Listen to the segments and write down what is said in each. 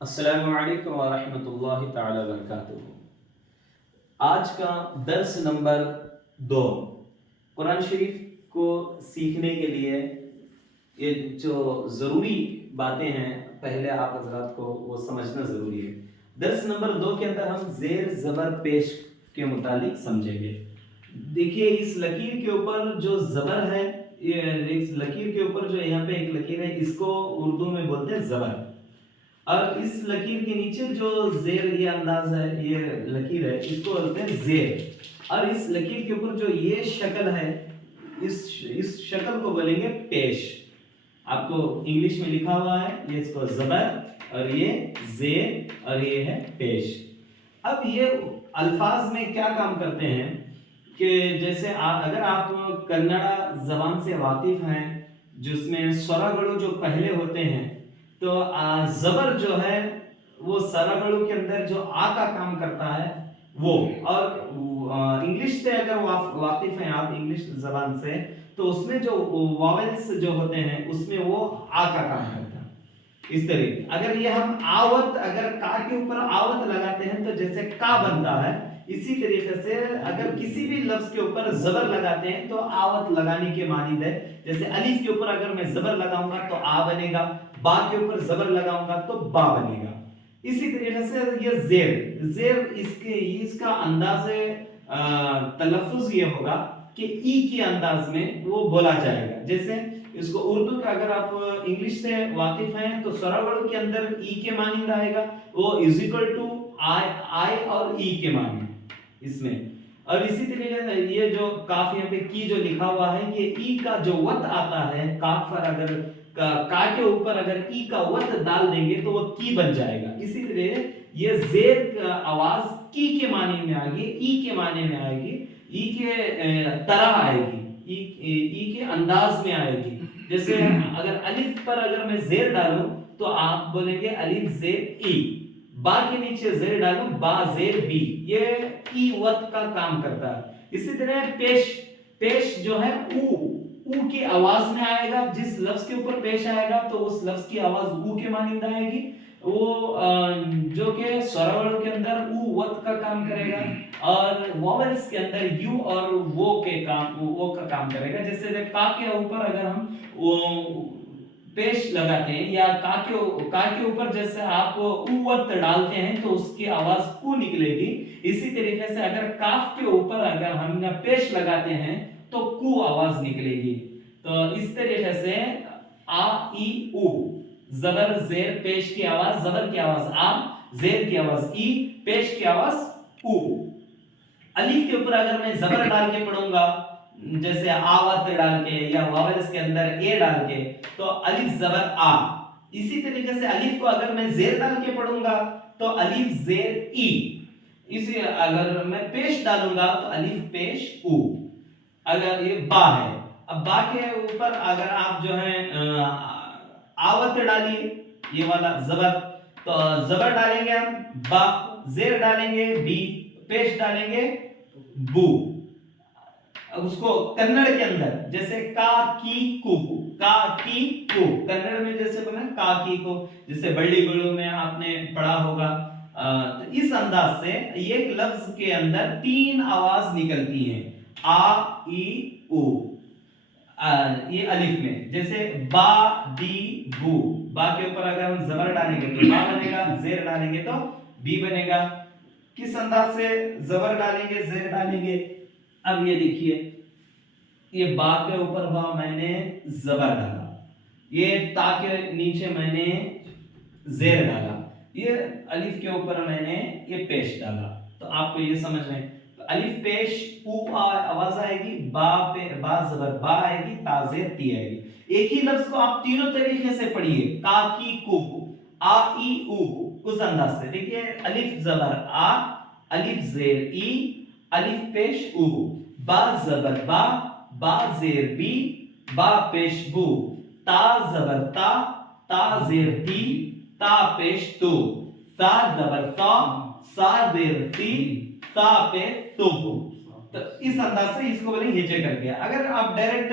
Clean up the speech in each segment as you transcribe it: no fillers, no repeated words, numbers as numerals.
السلام علیکم ورحمۃ اللہ تعالی وبرکاتہ۔ آج کا درس نمبر 2 قرآن شریف کو سیکھنے کے لیے یہ جو ضروری باتیں ہیں پہلے آپ حضرات کو وہ سمجھنا ضروری ہے۔ درس نمبر 2 کے اندر ہم زیر زبر پیش کے متعلق سمجھیں گے۔ دیکھیے اس لکیر کے اوپر جو زبر ہے، اس لکیر کے اوپر جو یہاں پہ ایک لکیر ہے، اس کو اردو میں بولتے ہیں زبر، اور اس لکیر کے نیچے جو زیر یہ انداز ہے، یہ لکیر ہے، اس کو بولتے ہیں زیر، اور اس لکیر کے اوپر جو یہ شکل ہے، اس شکل کو بولیں گے پیش۔ آپ کو انگلش میں لکھا ہوا ہے، یہ اس کو زبر اور یہ زیر اور یہ ہے پیش۔ اب یہ الفاظ میں کیا کام کرتے ہیں کہ جیسے اگر آپ کنڑا زبان سے واقف ہیں، جس میں سوراگڑو جو پہلے ہوتے ہیں، تو زبر جو ہے وہ سراگڑو کے اندر جو آ کا کام کرتا ہے وہ، اور انگلش سے اگر واقف ہیں آپ انگلش زبان سے، تو اس میں جو واولز جو ہوتے ہیں اس میں وہ آ کا کام کرتا ہے۔ اس طریقے اگر یہ ہم آوت، اگر کا کے اوپر آوت لگاتے ہیں تو جیسے کا بنتا ہے، اسی طریقے سے اگر کسی بھی لفظ کے اوپر زبر لگاتے ہیں تو آوت لگانے کے مانند ہے۔ جیسے الف کے اوپر اگر میں زبر لگاؤں گا تو آ بنے گا، با کے اوپر زبر لگاؤں گا تو با بنے گا۔ اسی طریقے سے یہ زیر اس کا انداز تلفظ یہ ہوگا کہ ای کے انداز میں وہ بولا جائے گا۔ جیسے اس کو اردو کا اگر آپ انگلش سے واقف ہیں تو سراگڑو کے اندر ای کے مانند آئے گا، وہ از اکول ٹو آئی اور ای کے مانند اس میں۔ اور اسی طریقے سے یہ جو کاف یہاں پہ کی جو لکھا ہوا ہے، یہ ای کا جو وت آتا ہے کاف پر، اگر کا کے اوپر اگر ای کا وت ڈال دیں گے تو وہ کی بن جائے گا۔ اسی طرح یہ زیر کا آواز کی کے معنی میں آئے گی، ای کے معنی میں آئے گی، ای کے طرح آئے گی، ای کے انداز میں آئے گی۔ جیسے اگر الف پر اگر میں زیر ڈالوں تو آپ بولیں گے الف زیر ای، با کے نیچے زیر ڈالوں با زیر بی، یہ ای وت کا کام کرتا ہے۔ اسی طرح پیش جو ہے او کی آواز میں آئے گا، جس لفظ کے اوپر پیش آئے گا تو اس لفظ کی آواز او کے مانند آئے گی، وہ جو کہ سوراگڑو کے اندر او وت کا کام کرے گا، اور واولز کے اندر یو اور وہ کا کام کرے گا۔ جیسے کا کے اوپر اگر ہم پیش لگاتے ہیں یا کا کے اوپر جیسے آپ او وت ڈالتے ہیں تو اس کی آواز کو نکلے گی۔ اسی طریقے سے اگر کاف کے اوپر اگر ہم پیش لگاتے ہیں تو کو آواز نکلے گی۔ تو اس طریقے سے آ ای او، زبر زیر پیش کی آواز، زبر کی آواز آ، زیر کی آواز ای، پیش کی آواز او۔ الف کے اوپر اگر میں زبر ڈال کے پڑھوں گا، جیسے آوت ڈال کے یا واولز کے اندر اے ڈال کے، تو الف زبر آ۔ اسی طریقے سے الف کو اگر میں زیر ڈال کے پڑھوں گا تو الف زیر ای۔ اسی اگر میں پیش ڈالوں گا تو الف پیش او۔ اگر یہ با ہے، اب با کے اوپر اگر آپ جو ہے آوت ڈالیے، یہ والا زبر، تو زبر ڈالیں گے ہم با، زیر ڈالیں گے بی، پیش ڈالیں گے بو۔ اس کو کنڑ کے اندر جیسے کا کی کو، کا کی کو، کنڑ میں جیسے بولے کا کی کو، جیسے بڑی گڑوں میں آپ نے پڑھا ہوگا، تو اس انداز سے ایک لفظ کے اندر 3 آواز نکلتی ہیں، آ ای او، یہ الف میں، جیسے با دی بو، با کے اوپر اگر ہم زبر ڈالیں گے تو با بنے گا، زیر ڈالیں گے تو بی بنے گا۔ کس انداز سے زبر ڈالیں گے، زیر ڈالیں گے؟ اب یہ دیکھیے، یہ با کے اوپر ہوا میں نے زبر ڈالا، یہ تا کے نیچے میں نے زیر ڈالا، یہ الف کے اوپر میں نے یہ پیش ڈالا، تو آپ کو یہ سمجھ میں الف پیش او آواز آئے گی، با زبر با آئے گی، تا زیر تی آئے گی۔ ایک ہی لفظ کو آپ تینوں طریقے سے پڑھیے، کا کی کو، آ ای او، اس انداز سے دیکھیے، الف زبر آ، الف زیر ای، الف پیش او، با زبر با، با زیر بی، با پیش بو، تا زبر تا، تا زیر تی، تا پیش تو، سا زبر سا، سا زیر تی، تا پیش تو۔ تو اس انداز سے اس کو بولیں ہجے کر کے۔ اگر آپ ڈائریکٹ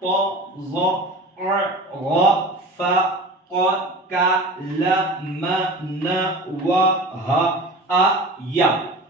ط ظ ع غ ف ق ك ل م ن و ه ا یا